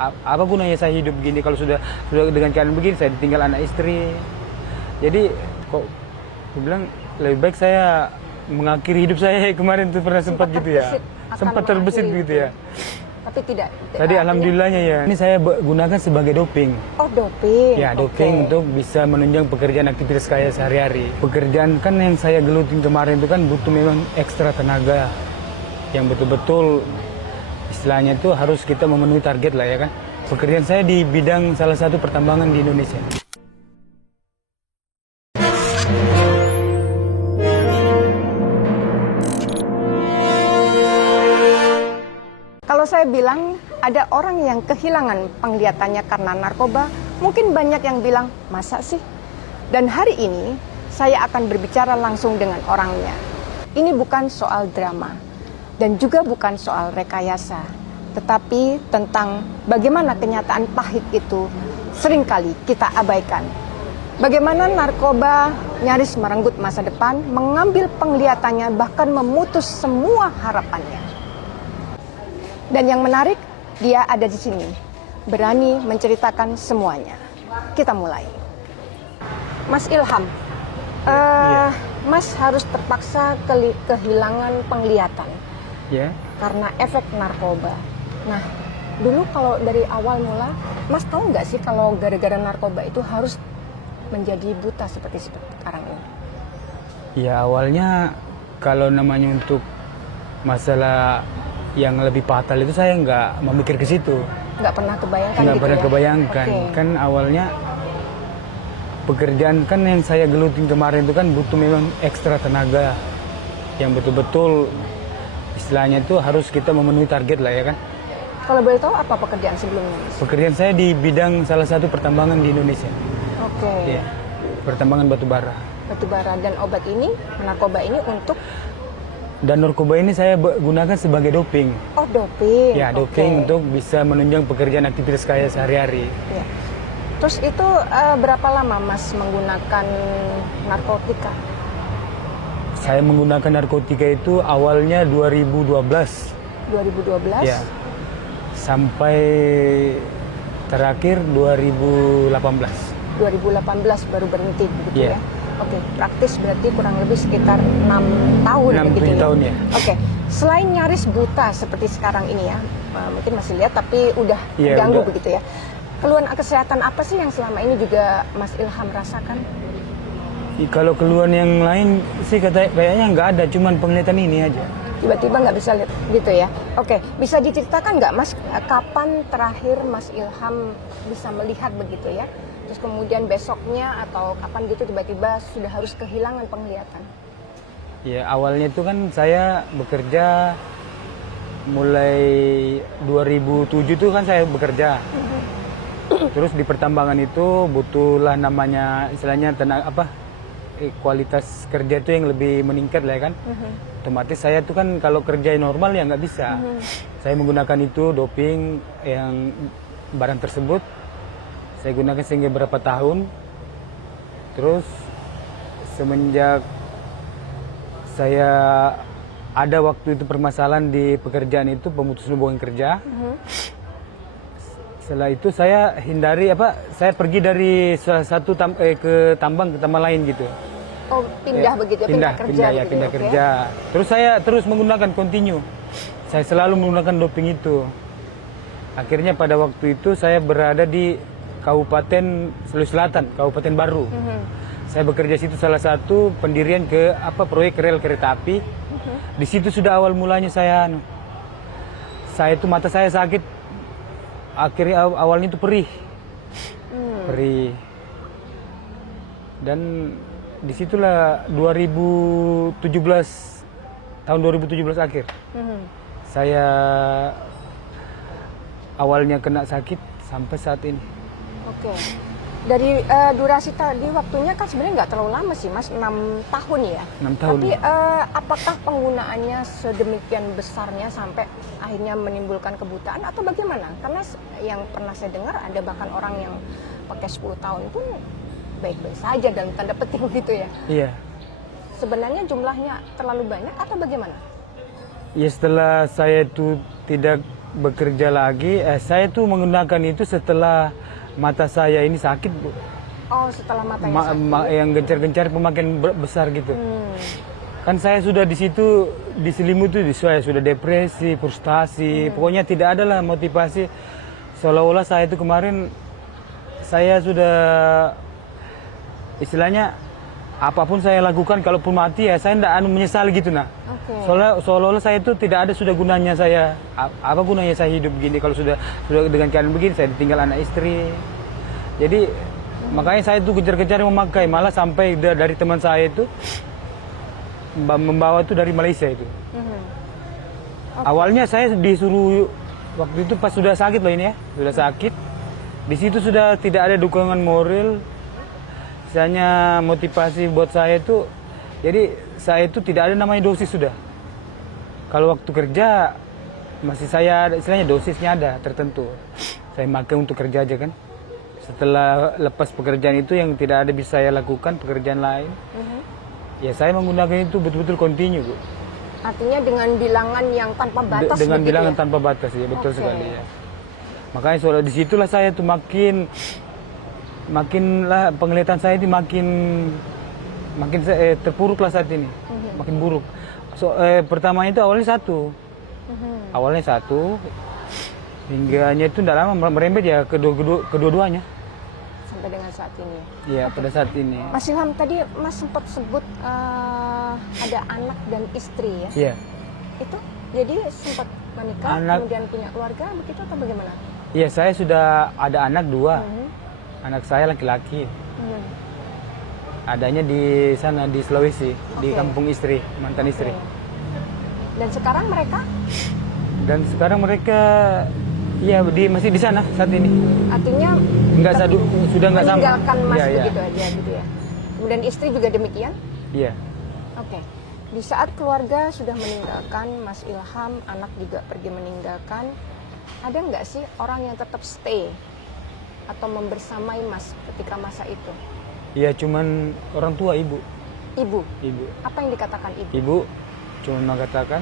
apa gunanya saya hidup begini kalau sudah dengan keadaan begini, saya ditinggal anak istri. Jadi kok aku bilang lebih baik saya mengakhiri hidup saya kemarin tuh pernah sempat gitu ya. Sempat terbesit gitu ya. Tapi tidak. Tadi alhamdulillahnya ya. Ini saya gunakan sebagai doping. Oh, doping. Ya, doping untuk bisa menunjang pekerjaan aktivitas saya sehari-hari. Pekerjaan kan yang saya gelutin kemarin itu kan butuh memang ekstra tenaga. Yang betul-betul istilahnya itu harus kita memenuhi target lah ya kan. Pekerjaan saya di bidang salah satu pertambangan di Indonesia. Kalau saya bilang ada orang yang kehilangan penglihatannya karena narkoba, mungkin banyak yang bilang, masa sih? Dan hari ini saya akan berbicara langsung dengan orangnya. Ini bukan soal drama dan juga bukan soal rekayasa, tetapi tentang bagaimana kenyataan pahit itu seringkali kita abaikan. Bagaimana narkoba nyaris merenggut masa depan, mengambil penglihatannya, bahkan memutus semua harapannya. Dan yang menarik, dia ada di sini, berani menceritakan semuanya. Kita mulai. Mas Ilham, Mas harus terpaksa kehilangan penglihatan karena efek narkoba. Nah, dulu kalau dari awal mula, Mas tahu nggak sih kalau gara-gara narkoba itu harus menjadi buta seperti sekarang ini? Ya awalnya kalau namanya untuk masalah yang lebih fatal itu saya nggak memikir ke situ. Nggak pernah kebayangkan nggak gitu pernah ya? kebayangkan. Okay. Kan awalnya pekerjaan kan yang saya gelutin kemarin itu kan butuh memang ekstra tenaga. Yang betul-betul istilahnya itu harus kita memenuhi target lah ya kan. Kalau boleh tahu apa pekerjaan sebelumnya, Mas? Pekerjaan saya di bidang salah satu pertambangan di Indonesia. Oke. Ya, pertambangan batu bara. Batu bara dan obat ini, narkoba ini untuk. Dan narkoba ini saya gunakan sebagai doping. Oh, doping. Ya, doping untuk bisa menunjang pekerjaan aktivitas saya sehari-hari. Ya. Terus itu berapa lama Mas menggunakan narkotika? Saya menggunakan narkotika itu awalnya 2012. 2012? Ya. Sampai terakhir 2018. 2018 baru berhenti begitu Ya. ya? Oke, praktis berarti kurang lebih sekitar 6 tahun 6-7 begitu ya? tahun ya. Oke, selain nyaris buta seperti sekarang ini ya, mungkin masih lihat tapi udah terganggu begitu ya. Keluhan kesehatan apa sih yang selama ini juga Mas Ilham rasakan? Kalau keluhan yang lain sih kayaknya nggak ada, cuman penglihatan ini aja. Tiba-tiba nggak bisa lihat gitu ya. Oke, bisa diceritakan nggak Mas, kapan terakhir Mas Ilham bisa melihat begitu ya? Terus kemudian besoknya atau kapan gitu tiba-tiba sudah harus kehilangan penglihatan? Ya awalnya itu kan saya bekerja mulai 2007 tuh kan saya bekerja. Terus di pertambangan itu butuhlah namanya istilahnya kualitas kerja itu yang lebih meningkat lah ya kan. Otomatis saya tuh kan kalau kerja normal ya nggak bisa. Saya menggunakan itu doping yang barang tersebut. Saya gunakan sehingga berapa tahun. Terus semenjak saya ada waktu itu permasalahan di pekerjaan itu, pemutusan hubungan kerja. Setelah itu saya saya pergi dari salah satu ke tambang ke tambang lain gitu. Oh, pindah begitu ya, pindah kerja. Pindah kerja. Terus saya terus menggunakan continue. Saya selalu menggunakan doping itu. Akhirnya pada waktu itu saya berada di Kabupaten Sulawesi Selatan, Kabupaten Baru. Saya bekerja situ salah satu pendirian proyek rel kereta api. Di situ sudah awal mulanya saya itu mata saya sakit. Akhirnya awalnya itu perih. Perih. Dan disitulah tahun 2017 akhir. Saya awalnya kena sakit sampai saat ini. Oke. Dari durasi tadi waktunya kan sebenarnya nggak terlalu lama sih Mas, 6 tahun ya? 6 tahun. Tapi apakah penggunaannya sedemikian besarnya sampai akhirnya menimbulkan kebutaan atau bagaimana? Karena yang pernah saya dengar ada bahkan orang yang pakai 10 tahun pun baik-baik saja dalam tanda petik gitu ya? Iya. Sebenarnya jumlahnya terlalu banyak atau bagaimana? Ya setelah saya itu tidak bekerja lagi, saya tuh menggunakan itu setelah mata saya ini sakit, Bu. Oh, setelah matanya sakit. Yang gencar-gencar pemakin besar gitu. Kan saya sudah di situ diselimuti, saya sudah depresi, frustasi, pokoknya tidak ada lah motivasi. Seolah-olah saya itu kemarin saya sudah istilahnya apapun saya lakukan, kalaupun mati ya saya tidak menyesal gitu nah. Seolah-olah saya itu tidak ada sudah gunanya saya. Apa gunanya saya hidup begini kalau sudah dengan keadaan begini, saya ditinggal anak istri. Jadi makanya saya itu kejar-kejar memakai, malah sampai dari teman saya itu membawa itu dari Malaysia itu. Awalnya saya disuruh waktu itu pas sudah sakit loh ini ya, sudah sakit. Di situ sudah tidak ada dukungan moral. Misalnya motivasi buat saya itu, jadi saya itu tidak ada namanya dosis sudah. Kalau waktu kerja masih saya istilahnya dosisnya ada tertentu. Saya pakai untuk kerja aja kan. Setelah lepas pekerjaan itu yang tidak ada bisa saya lakukan pekerjaan lain, ya saya menggunakan itu betul-betul continue, Bu. Artinya dengan bilangan yang tanpa batas. Dengan bilangan ya? tanpa batas ya, betul sekali ya. Makanya soal disitulah saya tuh makin lah penglihatan saya ini makin terpuruk lah saat ini, makin buruk. Pertama itu awalnya satu, hingganya itu tidak lama merembet ya kedua-duanya. Sampai dengan saat ini. Iya, pada saat ini. Mas Ilham, tadi Mas sempat sebut ada anak dan istri ya? Iya. Itu jadi sempat menikah, kemudian punya keluarga, begitu atau bagaimana? Iya, saya sudah ada anak 2. Anak saya laki-laki. Adanya di sana di Sulawesi, di kampung istri, mantan istri. Dan sekarang mereka? Dan sekarang mereka ya masih di sana saat ini. Artinya sudah nggak sama. Meninggalkan Mas ya, begitu aja gitu ya. Kemudian istri juga demikian? Iya. Oke. Di saat keluarga sudah meninggalkan Mas Ilham, anak juga pergi meninggalkan, ada nggak sih orang yang tetap stay atau membersamai Mas ketika masa itu? Iya, cuman orang tua, ibu. Ibu? Ibu. Apa yang dikatakan ibu? Ibu cuma mengatakan,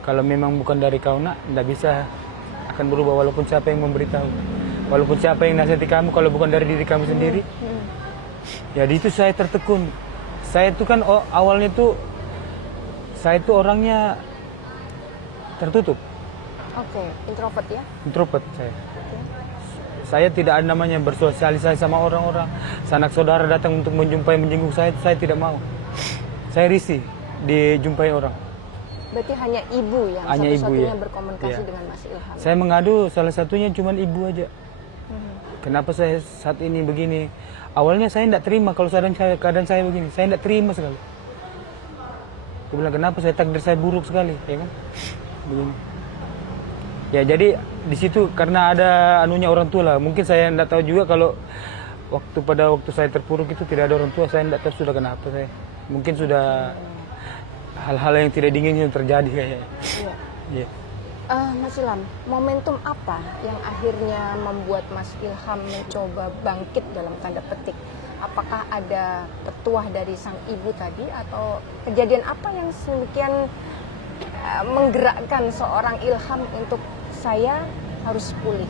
kalau memang bukan dari kau nak, tidak bisa akan berubah walaupun siapa yang memberitahu. Walaupun siapa yang nasihati kamu, kalau bukan dari diri kamu sendiri. Ya di itu saya tertekun. Saya itu kan awalnya tuh, saya itu orangnya tertutup. Oke, introvert ya? Introvert saya. Saya tidak ada namanya bersosialisasi sama orang-orang. Sanak saudara datang untuk menjenguk saya tidak mau. Saya risih dijumpai orang. Berarti hanya ibu yang satu-satunya berkomunikasi dengan Mas Ilham? Saya mengadu salah satunya cuma ibu aja. Kenapa saya saat ini begini? Awalnya saya tidak terima kalau keadaan saya begini. Saya tidak terima sekali. Saya bilang, kenapa takdir saya buruk sekali, ya kan? Begini. Ya jadi di situ karena ada anunya orang tua lah. Mungkin saya tidak tahu juga kalau pada waktu saya terpuruk itu tidak ada orang tua. Saya tidak tahu sudah kenapa saya. Mungkin sudah hal-hal yang tidak diinginkan terjadi kayaknya. Iya. Mas Ilham, momentum apa yang akhirnya membuat Mas Ilham mencoba bangkit dalam tanda petik? Apakah ada petuah dari sang ibu tadi atau kejadian apa yang sedemikian menggerakkan seorang Ilham untuk saya harus pulih?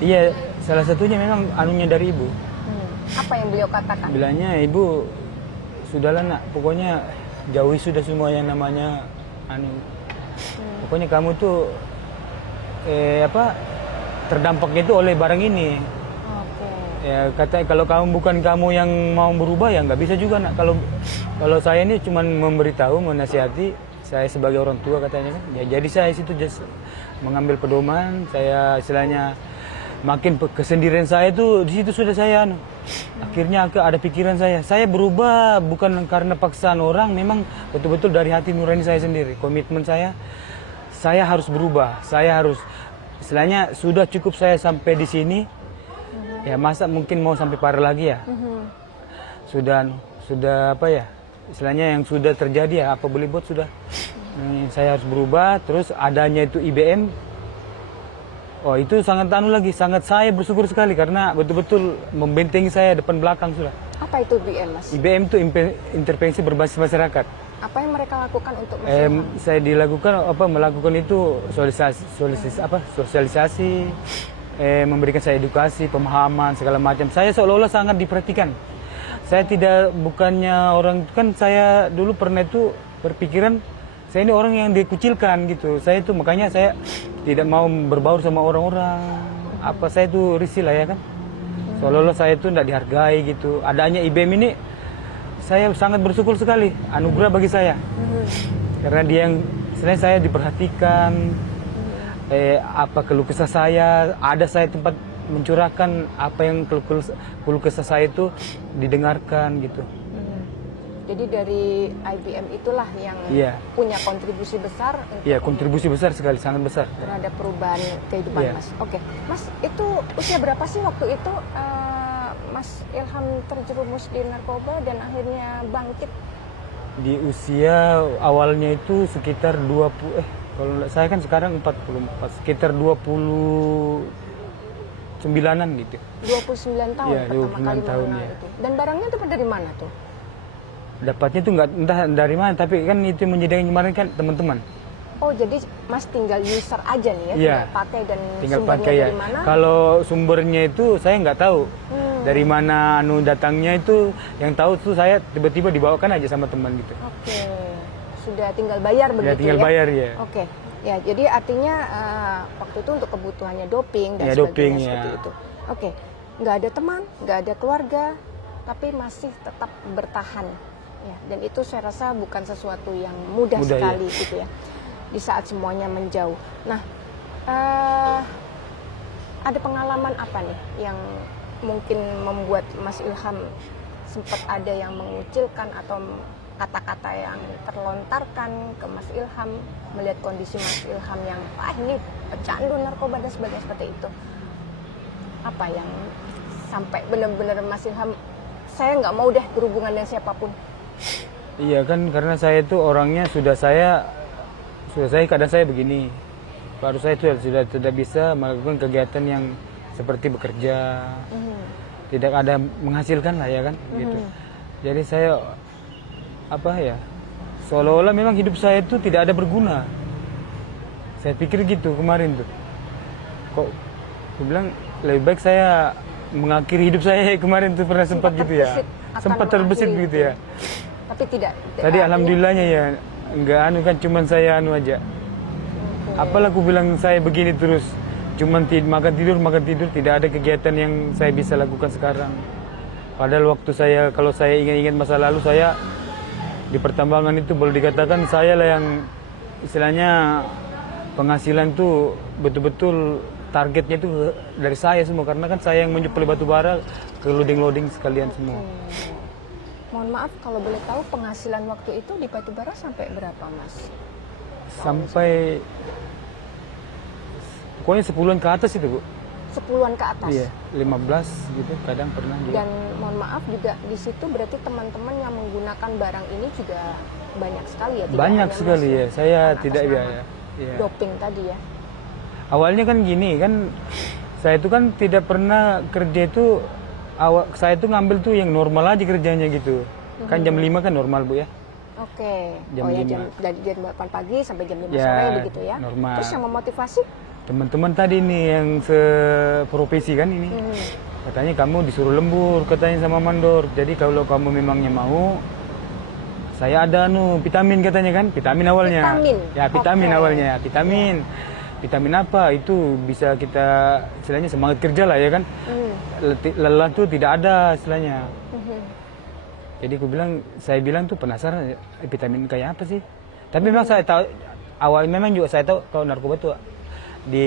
Iya, salah satunya memang anunya dari ibu. Apa yang beliau katakan? Bilangnya ibu, sudahlah nak, pokoknya jauhi sudah semua yang namanya pokoknya kamu tuh terdampaknya itu oleh barang ini. Ya katanya kalau bukan kamu yang mau berubah ya nggak bisa juga nak. Kalau saya ini cuma memberitahu, menasihati, saya sebagai orang tua katanya kan. Ya jadi saya situ just mengambil pedoman, saya istilahnya makin kesendirian saya itu di situ sudah saya akhirnya ada pikiran saya berubah bukan karena paksaan orang, memang betul-betul dari hati nurani saya sendiri, komitmen saya harus berubah, saya harus istilahnya sudah cukup saya sampai di sini, ya masa mungkin mau sampai parah lagi ya, sudah apa ya istilahnya yang sudah terjadi ya apa boleh buat sudah, saya harus berubah. Terus adanya itu IBM, itu sangat sangat saya bersyukur sekali karena betul-betul membentengi saya depan belakang sudah. Apa itu IBM, Mas? IBM itu intervensi berbasis masyarakat. Apa yang mereka lakukan untuk Mas Ilham? Saya melakukan itu sosialisasi, memberikan saya edukasi, pemahaman segala macam. Saya seolah-olah sangat diperhatikan. Saya bukannya orang, kan saya dulu pernah itu berpikiran saya ini orang yang dikucilkan gitu. Saya itu makanya saya tidak mau berbaur sama orang-orang. Saya itu risih lah ya kan. Seolah-olah saya itu tidak dihargai gitu. Adanya IBM ini saya sangat bersyukur sekali, anugerah bagi saya. Karena dia yang selain saya diperhatikan, apa keluh kesah saya, ada saya tempat mencurahkan apa yang keluh kesah saya itu didengarkan gitu. Jadi dari IBM itulah yang punya kontribusi besar. Iya, kontribusi besar sekali, sangat besar terhadap perubahan kehidupan Mas. Oke, Mas itu usia berapa sih waktu itu Mas Ilham terjerumus di narkoba dan akhirnya bangkit? Di usia awalnya itu sekitar 20, kalau saya kan sekarang 44, sekitar 29-an gitu. 29 tahun pertama kali mengenal itu. Dan barangnya itu dari mana tuh? Dapatnya tuh nggak entah dari mana, tapi kan itu menjadi kemarin kan teman-teman. Oh, jadi Mas tinggal user aja nih ya, tinggal pakai dan sumbernya dari mana? Kalau sumbernya itu saya nggak tahu. Dari mana datangnya itu, yang tahu tuh saya tiba-tiba dibawakan aja sama teman gitu. Oke. Sudah tinggal bayar begitu ya? Tinggal bayar ya. Oke. Ya, jadi artinya waktu itu untuk kebutuhannya doping dan sebagainya seperti itu. Oke. Nggak ada teman, nggak ada keluarga, tapi masih tetap bertahan. Ya, dan itu saya rasa bukan sesuatu yang mudah sekali gitu ya. Di saat semuanya menjauh. Nah, ada pengalaman apa nih yang mungkin membuat Mas Ilham sempat ada yang mengucilkan atau kata-kata yang terlontarkan ke Mas Ilham melihat kondisi Mas Ilham yang ini pecandu narkoba dan sebagainya seperti itu? Apa yang sampai benar-benar Mas Ilham, saya nggak mau deh berhubungan dengan siapapun? Iya kan, karena saya itu orangnya sudah saya kadang saya begini, baru saya itu sudah tidak bisa melakukan kegiatan yang seperti bekerja, tidak ada menghasilkan lah ya kan, gitu. Jadi saya seolah-olah memang hidup saya itu tidak ada berguna. Saya pikir gitu kemarin tuh. Kok aku bilang lebih baik saya mengakhiri hidup saya kemarin tuh, pernah sempat gitu ya. Sempat terbesit gitu ya. Tapi tidak. Tadi alhamdulillahnya ya enggak kan, cuman saya aja. Apalah aku bilang saya begini terus, cuman makan tidur, tidak ada kegiatan yang saya bisa lakukan sekarang. Padahal waktu kalau saya ingat-ingat masa lalu, saya di pertambangan itu boleh dikatakan saya lah yang istilahnya penghasilan tuh betul-betul targetnya itu dari saya semua, karena kan saya yang menyuplai batu bara ke loading sekalian semua. Mohon maaf kalau boleh tahu penghasilan waktu itu di batu bara sampai berapa, Mas? Sampai pokoknya 10-an ke atas itu, Bu. 10-an ke atas? Iya, 15 gitu kadang pernah juga. Dan mohon maaf juga di situ berarti teman-teman yang menggunakan barang ini juga banyak sekali ya? Banyak sekali ya, saya tidak ya. Doping tadi ya? Awalnya kan gini kan, saya itu kan tidak pernah kerja itu, saya itu ngambil tuh yang normal aja kerjanya gitu. Kan jam 5 kan normal, Bu ya. Oke. Jam 5. Dari jam 8 pagi sampai jam 5 ya, sore begitu ya. Normal. Terus yang memotivasi? Teman-teman tadi nih yang seprofesi kan ini. Katanya kamu disuruh lembur, katanya sama mandor. Jadi kalau kamu memangnya mau, saya ada vitamin katanya kan. Vitamin awalnya. Vitamin? Ya, vitamin awalnya. Vitamin apa? Itu bisa kita istilahnya semangat kerja lah ya kan. Lelah tuh tidak ada istilahnya. Jadi saya bilang tuh penasaran vitamin kayak apa sih. Tapi memang saya tahu, awalnya memang juga saya tahu kalau narkoba tuh di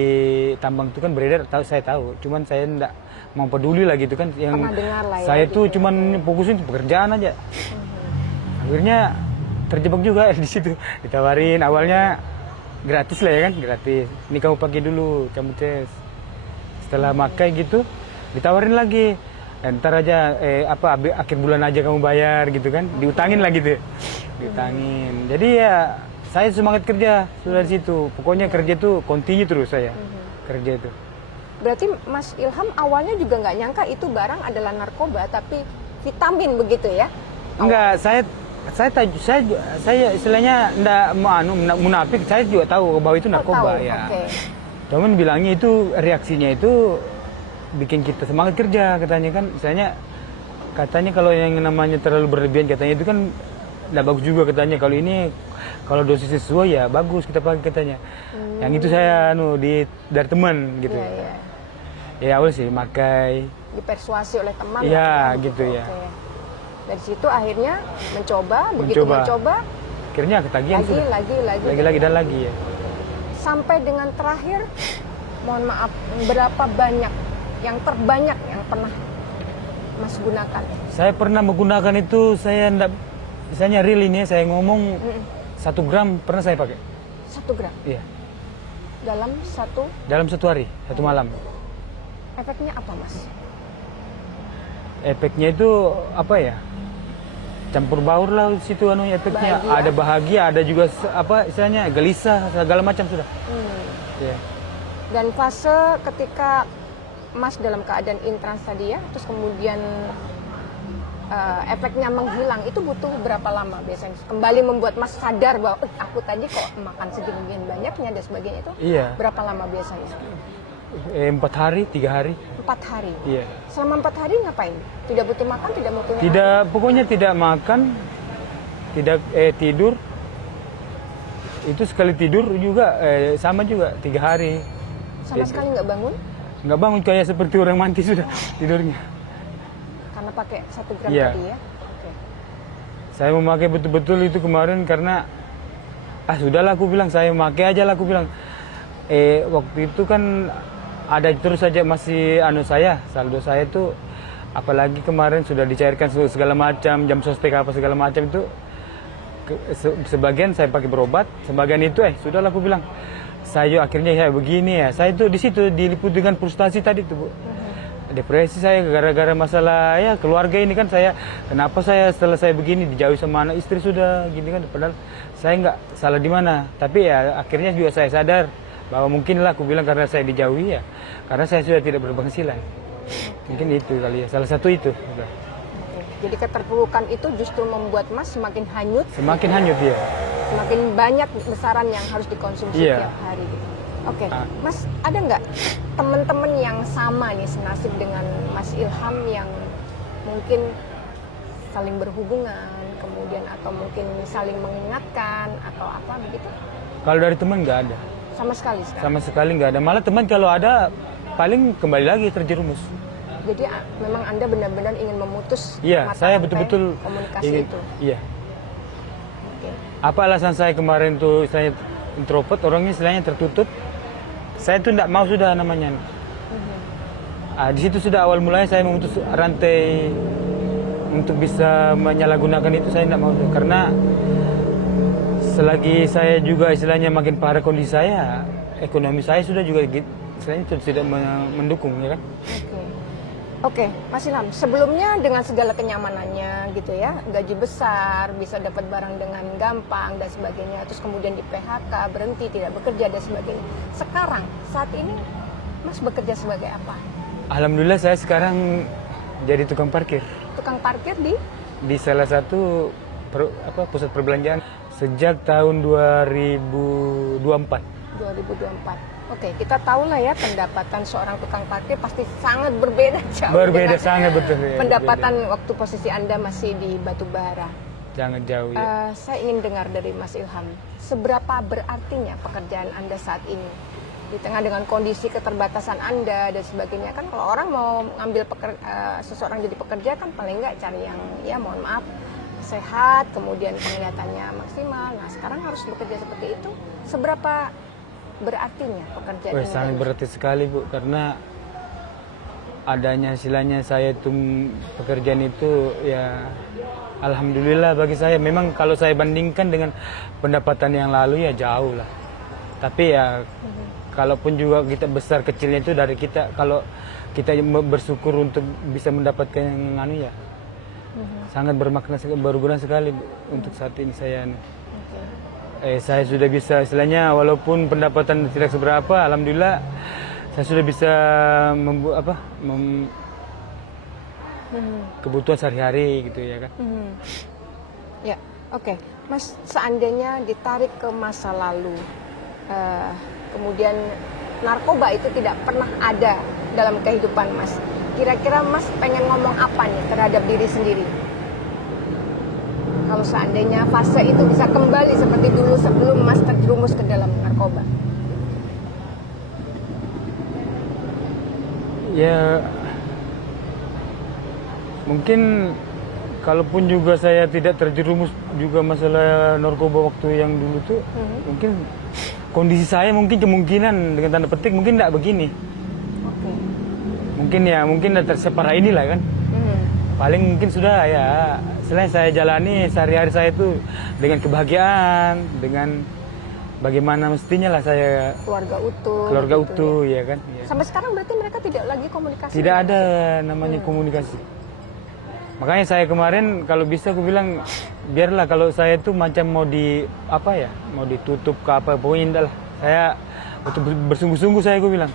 tambang itu kan beredar, saya tahu. Cuman saya enggak mau peduli lah gitu kan. Yang lah saya ya, tuh gitu. cuman fokusin pekerjaan aja. Akhirnya terjebak juga di situ. Ditawarin awalnya gratis lah ya kan, gratis. Ini kamu pakai dulu, kamu tes. Setelah pakai gitu, ditawarin lagi. Ntar aja akhir bulan aja kamu bayar gitu kan, diutangin lah gitu. Diutangin. Jadi ya saya semangat kerja sudah di situ. Pokoknya kerja tuh continue terus saya. Kerja itu. Berarti Mas Ilham awalnya juga nggak nyangka itu barang adalah narkoba, tapi vitamin begitu ya? Enggak, saya saya istilahnya ndak munafik, saya juga tahu bahwa itu narkoba tahu, ya. oke. Cuman bilangnya itu reaksinya itu bikin kita semangat kerja katanya kan, misalnya katanya kalau yang namanya terlalu berlebihan katanya itu kan nggak bagus juga katanya. Kalau ini kalau dosis sesuai ya bagus kita pakai katanya. Yang itu saya dari teman gitu. Iya, iya. Ya awal sih makai. Dipersuasi oleh teman. Iya lah, gitu ya. Oke. Dari situ akhirnya begitu mencoba, akhirnya ketagihan sudah. Lagi dan lagi ya. Sampai dengan terakhir, mohon maaf, berapa banyak yang terbanyak yang pernah Mas gunakan? Saya pernah menggunakan itu, saya enggak, misalnya real ini saya ngomong 1 gram pernah saya pakai. 1 gram? Iya. Dalam satu hari, 1 malam. Efeknya apa, Mas? Efeknya itu apa ya? Campur baur lah situ efeknya. Bahagia. Ada bahagia, ada juga istilahnya gelisah, segala macam sudah. Ya. Dan fase ketika Mas dalam keadaan intrans tadi ya, terus kemudian efeknya menghilang, itu butuh berapa lama biasanya? Kembali membuat Mas sadar bahwa aku tadi kok makan segini banyaknya dan sebagainya itu. Iya. Berapa lama biasanya? 4 hari, 3 hari. 4 hari? Iya. Selama 4 hari ngapain? Tidak butuh makan, tidak butuh minum? Tidak, pokoknya tidak makan, tidak tidur. Itu sekali tidur juga sama juga 3 hari. Sama sekali nggak bangun? Nggak bangun, kayak seperti orang mati sudah tidurnya. Karena pakai 1 gram Iya. tadi ya? Oke. Saya memakai betul-betul itu kemarin karena sudahlah aku bilang, saya memakai aja lah aku bilang. Waktu itu kan ada terus saja masih saldo saya itu, apalagi kemarin sudah dicairkan segala macam, jam sostek apa segala macam itu, sebagian saya pakai berobat, sebagian itu sudahlah aku bilang. Saya akhirnya saya begini ya, saya itu di situ diliputi dengan frustasi tadi tuh, Bu. Depresi saya gara-gara masalah ya keluarga ini kan, saya kenapa saya setelah saya begini dijauhi sama anak istri sudah gini kan, padahal saya nggak salah di mana, tapi ya akhirnya juga saya sadar bahwa mungkinlah aku bilang karena saya dijauhi ya, karena saya sudah tidak berpenghasilan. Mungkin itu kali ya, salah satu itu. Oke. Jadi keterpurukan itu justru membuat Mas semakin hanyut. Semakin hanyut ya. Semakin banyak besaran yang harus dikonsumsi Iya. tiap hari. Oke, Mas ada nggak teman-teman yang sama nih senasib dengan Mas Ilham yang mungkin saling berhubungan, kemudian atau mungkin saling mengingatkan atau apa begitu? Kalau dari teman nggak ada. Sama sekali sekarang? Sama sekali nggak ada. Malah teman kalau ada paling kembali lagi terjerumus. Jadi memang Anda benar-benar ingin memutus Iya, mata saya rantai betul-betul komunikasi ingin. itu. Iya. Oke. Apa alasan saya kemarin tuh saya introvert, orangnya istilahnya tertutup. Saya tuh tidak mau sudah namanya. Di situ sudah awal mulanya saya memutus rantai untuk bisa menyalahgunakan itu, saya tidak mau karena selagi saya juga istilahnya makin parah kondisi saya, ekonomi saya sudah juga istilahnya tidak mendukung ya kan. Oke, Mas Ilham, sebelumnya dengan segala kenyamanannya gitu ya, gaji besar, bisa dapat barang dengan gampang dan sebagainya, terus kemudian di PHK, berhenti, tidak bekerja dan sebagainya. Sekarang, saat ini, Mas bekerja sebagai apa? Alhamdulillah saya sekarang jadi tukang parkir. Tukang parkir di salah satu pusat perbelanjaan sejak tahun 2024. 2024. Oke, kita tahu lah ya pendapatan seorang tukang parkir pasti sangat berbeda jauh. Berbeda sangat betul. Ya, pendapatan berbeda. waktu posisi Anda masih di batubara. Jangan jauh ya. Saya ingin dengar dari Mas Ilham, seberapa berartinya pekerjaan Anda saat ini? Di tengah dengan kondisi keterbatasan Anda dan sebagainya, kan kalau orang mau ngambil seseorang jadi pekerja kan paling nggak cari yang ya mohon maaf sehat, kemudian penglihatannya maksimal. Nah sekarang harus bekerja seperti itu, seberapa berartinya pekerjaan ini? Sangat berarti sekali Bu, karena adanya istilahnya saya itu pekerjaan itu ya alhamdulillah bagi saya. Memang kalau saya bandingkan dengan pendapatan yang lalu ya jauh lah, tapi ya kalaupun juga kita besar kecilnya itu dari kita, kalau kita bersyukur untuk bisa mendapatkan yang anu ya sangat bermakna, berguna sekali Bu, untuk saat ini saya. Saya sudah bisa istilahnya walaupun pendapatan tidak seberapa, alhamdulillah saya sudah bisa Hmm. kebutuhan sehari-hari gitu ya kan. Ya, Oke, Mas, seandainya ditarik ke masa lalu, kemudian narkoba itu tidak pernah ada dalam kehidupan Mas. Kira-kira Mas pengen ngomong apa nih terhadap diri sendiri? Kalau seandainya fase itu bisa kembali seperti dulu sebelum Mas terjerumus ke dalam narkoba. Ya, mungkin kalaupun juga saya tidak terjerumus juga masalah narkoba waktu yang dulu tuh, mungkin kondisi saya mungkin kemungkinan dengan tanda petik mungkin tidak begini. Oke. Mungkin tidak terseparah inilah kan. Paling mungkin sudah ya, selain saya jalani sehari-hari saya itu dengan kebahagiaan, dengan bagaimana mestinya lah saya Keluarga utuh gitu ya kan. Ya. Sampai sekarang berarti mereka tidak lagi komunikasi? Tidak ada namanya komunikasi. Makanya saya kemarin kalau bisa aku bilang biarlah kalau saya itu macam mau mau ditutup ke apa pokoknya enggak lah. Saya untuk bersungguh-sungguh aku bilang.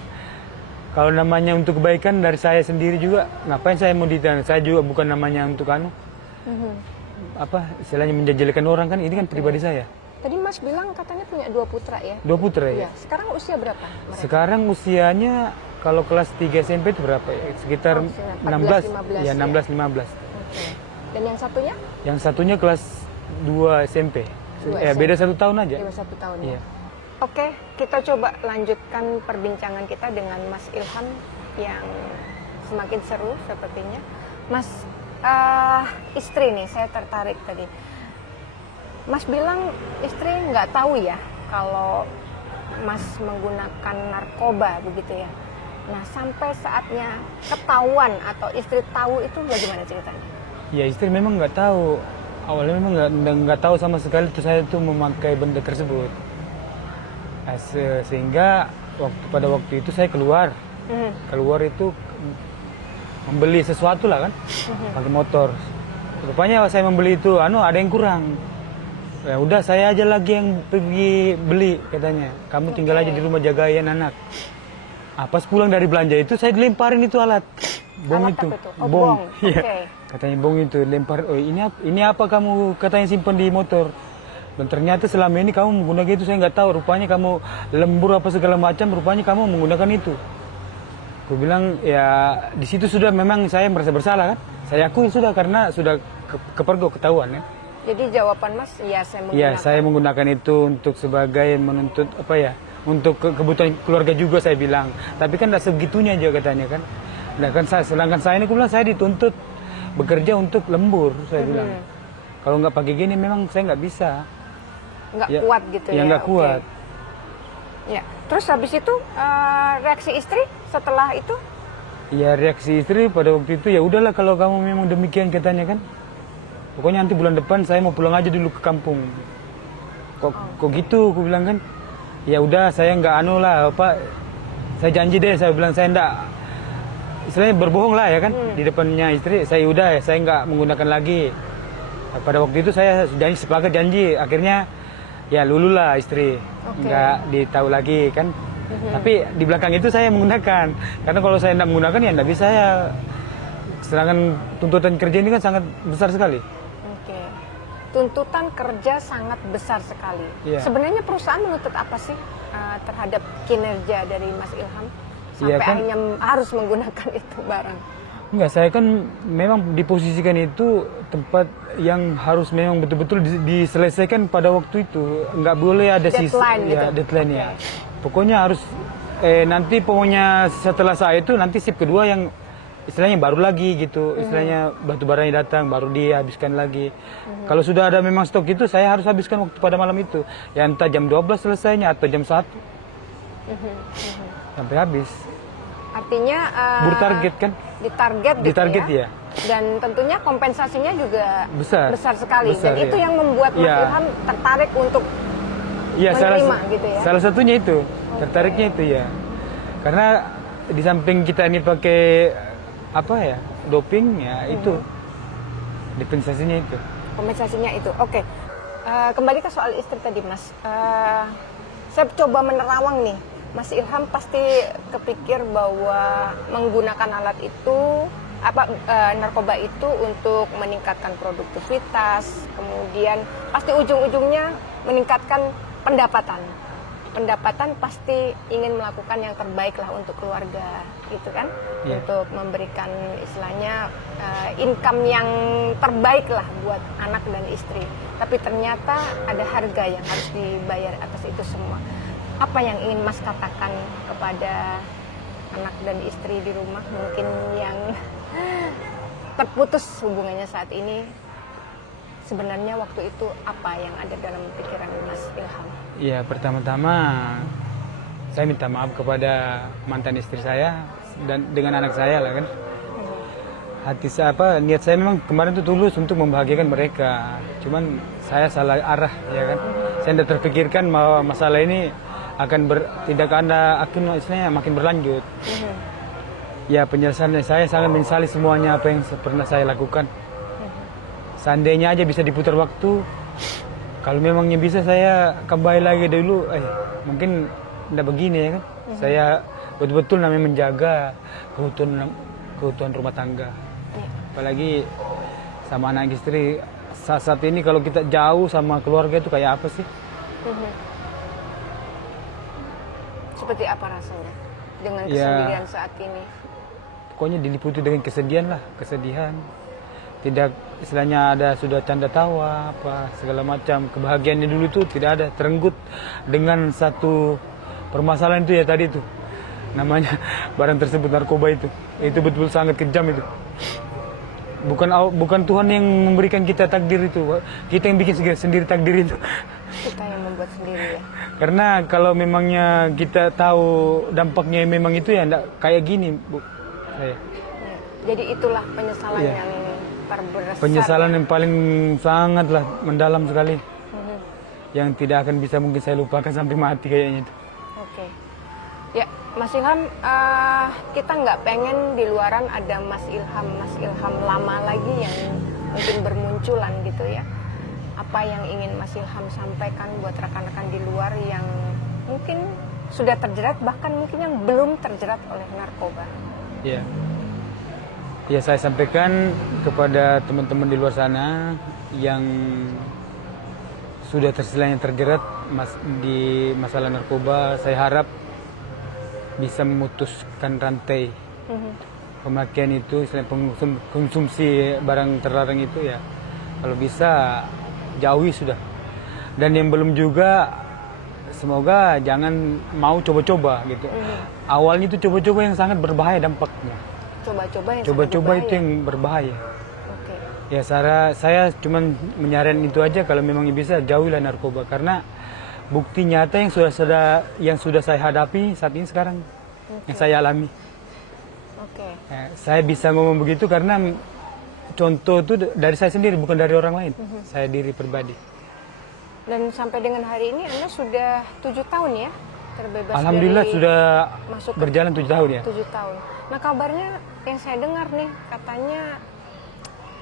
Kalau namanya untuk kebaikan dari saya sendiri juga ngapain saya mau ditanya. Saya juga bukan namanya untuk istilahnya menjajalikan orang kan, ini kan pribadi saya. Tadi Mas bilang katanya punya 2 putra ya? 2 putra ya. Sekarang usia berapa mereka? Sekarang usianya kalau kelas 3 SMP itu berapa ya? Sekitar 16, 15. Dan yang satunya? Yang satunya kelas 2 SMP. Beda 1 tahun aja. Beda 1 tahun. Iya. Oke, kita coba lanjutkan perbincangan kita dengan Mas Ilham yang semakin seru sepertinya. Mas, istri nih, saya tertarik tadi. Mas bilang istri nggak tahu ya kalau Mas menggunakan narkoba begitu ya. Nah, sampai saatnya ketahuan atau istri tahu itu bagaimana ceritanya? Ya, istri memang nggak tahu. Awalnya memang nggak tahu sama sekali tuh saya tuh memakai benda tersebut. Sehingga pada waktu itu saya keluar itu membeli sesuatu lah kan, pakai motor. Rupanya saya membeli itu ada yang kurang. Ya udah saya aja lagi yang pergi beli katanya. Kamu tinggal aja di rumah jagain anak. Pas pulang dari belanja itu saya dilemparin itu alat bong Alat itu. apa itu? Oh, bong. bong. Iya. Oke. Katanya bong itu lempar. Oh ini apa kamu katanya simpan di motor? Dan ternyata selama ini kamu menggunakan itu saya nggak tahu. Rupanya kamu lembur apa segala macam. Rupanya kamu menggunakan itu. Aku bilang ya di situ sudah memang saya merasa bersalah kan. Saya akui sudah karena sudah kepergok ketahuan kan. Jadi jawaban Mas, ya saya menggunakan. Iya saya menggunakan itu untuk sebagai menuntut untuk kebutuhan keluarga juga saya bilang. Tapi kan tidak segitunya juga katanya kan. Nah kan sedangkan saya ini aku bilang saya dituntut bekerja untuk lembur saya bilang. Kalau nggak pakai gini memang saya nggak bisa. Nggak kuat gitu ya? Nggak kuat. Ya, terus habis itu reaksi istri setelah itu? Ya reaksi istri pada waktu itu ya udahlah kalau kamu memang demikian katanya kan. Pokoknya nanti bulan depan saya mau pulang aja dulu ke kampung. Kok gitu? Aku bilang kan. Ya udah saya nggak saya janji deh saya bilang saya nggak istilahnya berbohong lah ya kan di depannya istri. Saya nggak menggunakan lagi. Pada waktu itu saya sepakat janji akhirnya. Ya lululah istri, nggak ditahu lagi kan. Tapi di belakang itu saya menggunakan. Karena kalau saya tidak menggunakan ya tidak bisa ya. Sedangkan tuntutan kerja ini kan sangat besar sekali. Oke. Tuntutan kerja sangat besar sekali. Yeah. Sebenarnya perusahaan menuntut apa sih terhadap kinerja dari Mas Ilham? Sampai kan, akhirnya harus menggunakan itu barang. Enggak, saya kan memang diposisikan itu tempat yang harus memang betul-betul diselesaikan pada waktu itu. Enggak boleh ada deadline ya. Pokoknya harus nanti setelah saya itu nanti shift kedua yang istilahnya baru lagi gitu. Istilahnya batu baranya datang baru dihabiskan lagi. Kalau sudah ada memang stok itu saya harus habiskan waktu pada malam itu. Ya entah jam 12 selesainya atau jam 1. Sampai habis. Artinya bertarget kan? Ditarget ya. Dan tentunya kompensasinya juga besar sekali. Dan itu yang membuat Mas Ilham tertarik untuk menerima gitu ya. Salah satunya itu, tertariknya itu ya. Karena di samping kita ini pakai doping ya itu. Kompensasinya itu. Kompensasinya itu. Oke. Kembali ke soal istri tadi Mas. Saya coba menerawang nih. Mas Ilham pasti kepikir bahwa menggunakan alat itu narkoba itu untuk meningkatkan produktivitas, kemudian pasti ujung-ujungnya meningkatkan pendapatan. Pendapatan pasti ingin melakukan yang terbaik lah untuk keluarga, gitu kan? Yeah. Untuk memberikan istilahnya income yang terbaik lah buat anak dan istri. Tapi ternyata ada harga yang harus dibayar atas itu semua. Apa yang ingin Mas katakan kepada anak dan istri di rumah mungkin yang terputus hubungannya saat ini? Sebenarnya waktu itu apa yang ada dalam pikiran Mas Ilham? Ya, pertama-tama saya minta maaf kepada mantan istri saya dan dengan anak saya lah kan. Hati saya niat saya memang kemarin itu tulus untuk membahagiakan mereka. Cuman saya salah arah ya kan. Saya tidak terpikirkan bahwa masalah ini akan istilahnya makin berlanjut. Ya, penjelasannya saya sangat menyesali semuanya apa yang pernah saya lakukan. Seandainya aja bisa diputar waktu, kalau memangnya bisa saya kembali lagi dulu, mungkin tidak begini ya kan. Saya betul-betul namanya menjaga keutuhan rumah tangga. Apalagi sama anak istri, saat ini kalau kita jauh sama keluarga itu kayak apa sih? Seperti apa rasanya dengan kesendirian saat ini? Pokoknya diliputi dengan kesedihan. Tidak istilahnya sudah canda tawa apa segala macam, kebahagiaannya dulu itu tidak ada, terenggut dengan satu permasalahan itu ya tadi itu namanya barang tersebut narkoba itu betul sangat kejam itu. Bukan Tuhan yang memberikan kita takdir itu, kita yang bikin sendiri takdir itu. Kita yang membuat sendiri ya. Karena kalau memangnya kita tahu dampaknya memang itu ya enggak kayak gini, Bu. Jadi itulah penyesalan yang terbesar. Penyesalan yang paling sangatlah mendalam sekali. Yang tidak akan bisa mungkin saya lupakan sampai mati kayaknya itu. Oke. Ya, Mas Ilham, kita nggak pengen di luaran ada Mas Ilham lama lagi yang mungkin bermunculan gitu ya. Apa yang ingin Mas Ilham sampaikan buat rekan-rekan di luar yang mungkin sudah terjerat, bahkan mungkin yang belum terjerat oleh narkoba? Ya. Ya, saya sampaikan kepada teman-teman di luar sana yang sudah terjerat di masalah narkoba, saya harap bisa memutuskan rantai pemakaian itu, selain konsumsi barang terlarang itu ya, kalau bisa jauhi sudah. Dan yang belum juga, semoga jangan mau coba-coba gitu. Awalnya itu coba-coba yang sangat berbahaya dampaknya. Coba-coba itu yang berbahaya. Ya, saya cuma menyarankan itu aja, kalau memang bisa jauhilah narkoba, karena bukti nyata yang sudah saya hadapi saat ini sekarang, yang saya alami. Ya, saya bisa ngomong begitu karena contoh itu dari saya sendiri, bukan dari orang lain. Saya diri pribadi. Dan sampai dengan hari ini Anda sudah 7 tahun ya terbebas. Alhamdulillah sudah berjalan 7 tahun ya. 7 tahun. Nah, kabarnya yang saya dengar nih, katanya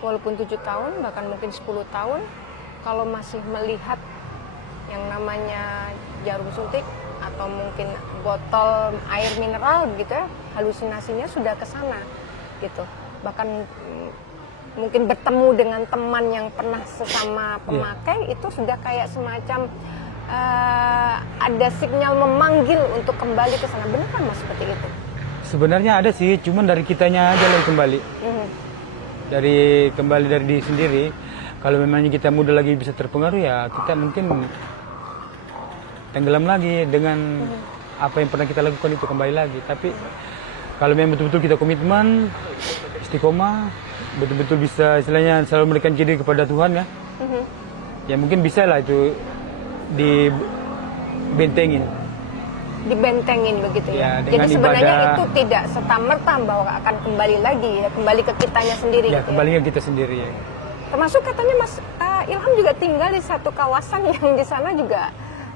walaupun 7 tahun, bahkan mungkin 10 tahun, kalau masih melihat yang namanya jarum suntik atau mungkin botol air mineral gitu ya, halusinasinya sudah ke sana gitu. Bahkan mungkin bertemu dengan teman yang pernah sesama pemakai, itu sudah kayak semacam ada sinyal memanggil untuk kembali ke sana. Benar kan Mas seperti itu? Sebenarnya ada sih, cuman dari kitanya aja lah kembali. Kembali dari diri sendiri. Kalau memangnya kita muda lagi bisa terpengaruh, ya kita mungkin tenggelam lagi dengan apa yang pernah kita lakukan itu, kembali lagi. Tapi kalau memang betul-betul kita komitmen, istiqomah, betul-betul bisa istilahnya selalu memberikan diri kepada Tuhan ya, ya mungkin bisa lah itu dibentengin begitu ya. Jadi sebenarnya itu tidak serta-merta bahwa akan kembali lagi ya, kembali ke kitanya sendiri ya, gitu kembali ke kita sendiri ya. Termasuk katanya Mas Ilham juga tinggal di satu kawasan yang di sana juga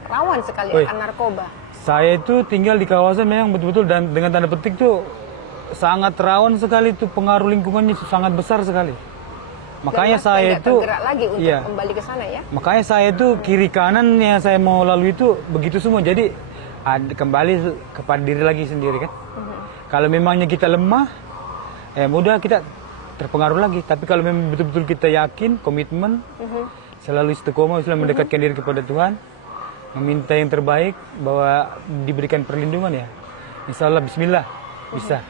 rawan sekali akan narkoba. Saya itu tinggal di kawasan memang betul-betul, dan dengan tanda petik tuh sangat rawan sekali, tuh pengaruh lingkungannya sangat besar sekali. Makanya saya itu tergerak lagi untuk kembali ke sana ya. Makanya saya itu kiri kanan yang saya mau lalui itu begitu semua. Jadi kembali kepada diri lagi sendiri kan. Kalau memangnya kita lemah, mudah kita terpengaruh lagi. Tapi kalau memang betul-betul kita yakin, komitmen, selalu istiqomah, selalu mendekatkan diri kepada Tuhan, meminta yang terbaik, bahwa diberikan perlindungan ya, insya Allah Bismillah bisa.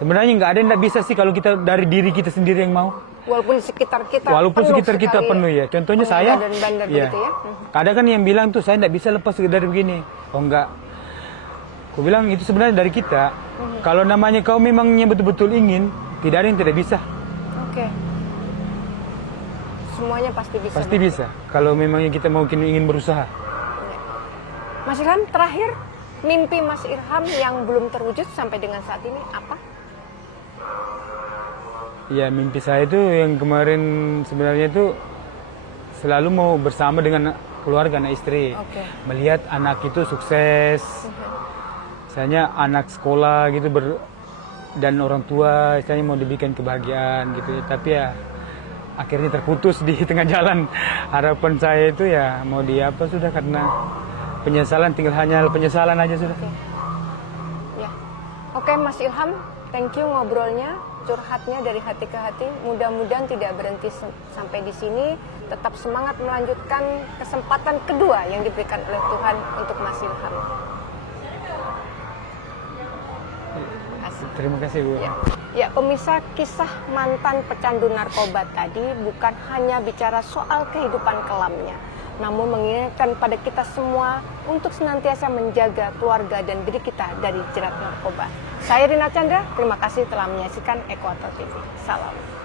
Sebenarnya nggak ada yang nggak bisa sih kalau kita dari diri kita sendiri yang mau. Walaupun sekitar kita penuh ya. Contohnya saya, dan bandar ya. begitu ya. Ada kan yang bilang tuh saya nggak bisa lepas dari begini. Oh enggak. Aku bilang itu sebenarnya dari kita. Kalau namanya kau memangnya betul-betul ingin, tidak ada yang tidak bisa. Oke. Semuanya pasti bisa. Pasti bisa. Kalau memangnya kita mungkin ingin berusaha. Mas Ilham, terakhir mimpi Mas Ilham yang belum terwujud sampai dengan saat ini apa? Ya, mimpi saya itu yang kemarin sebenarnya itu selalu mau bersama dengan keluarga, anak istri. Melihat anak itu sukses. Misalnya anak sekolah gitu dan orang tua misalnya mau diberikan kebahagiaan gitu ya. Tapi ya akhirnya terputus di tengah jalan. Harapan saya itu ya mau apa sudah, karena penyesalan, tinggal hanya penyesalan aja sudah. Ya. Oke, Mas Ilham, thank you ngobrolnya, curhatnya dari hati ke hati. Mudah-mudahan tidak berhenti sampai di sini. Tetap semangat melanjutkan kesempatan kedua yang diberikan oleh Tuhan untuk Mas Ilham. Terima kasih, Bu. Ya, pemirsa, kisah mantan pecandu narkoba tadi bukan hanya bicara soal kehidupan kelamnya, namun mengingatkan pada kita semua untuk senantiasa menjaga keluarga dan diri kita dari jerat narkoba. Saya Rina Chandra, terima kasih telah menyaksikan Ekuator TV. Salam.